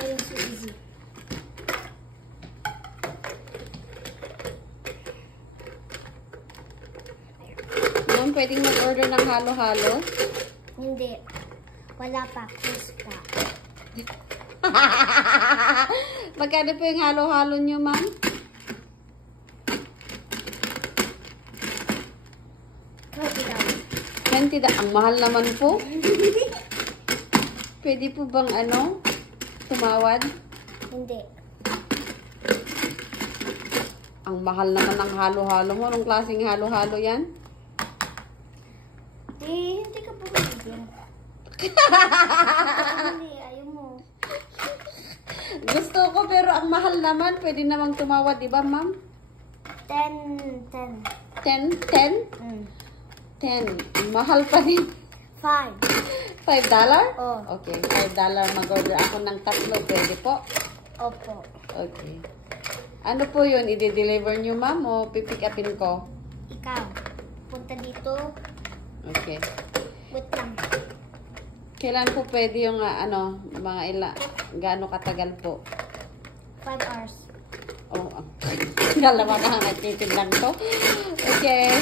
getting so easy. Ma'am, pwedeng mag-order ng halo-halo? Hindi. Wala pa. Close pa. Magkano po yung halo-halo nyo, ma'am? 20. Ang mahal naman po. Pwede po bang tumawad? Hindi. Ang mahal naman ng halo-halo mo. Anong klaseng halo-halo yan? Hindi ka po bibigyan. Hindi, ayaw mo. Gusto ko pero ang mahal naman. Pwede namang tumawad, di ba, ma'am? 10. 10? 10? 10. Mahal pa din. 5. $5? Oh. Okay, $5. Mag-order ako ng 3. Pwede po? Opo. Okay. Ano po yun? I-deliver nyo, ma'am? O pipick upin ko? Ikaw. Punta dito. Okay. Wait lang. Kailan po pwede yung mga gaano katagal po? 5 hours. Oh, dalawa na nagtitin lang to. Okay.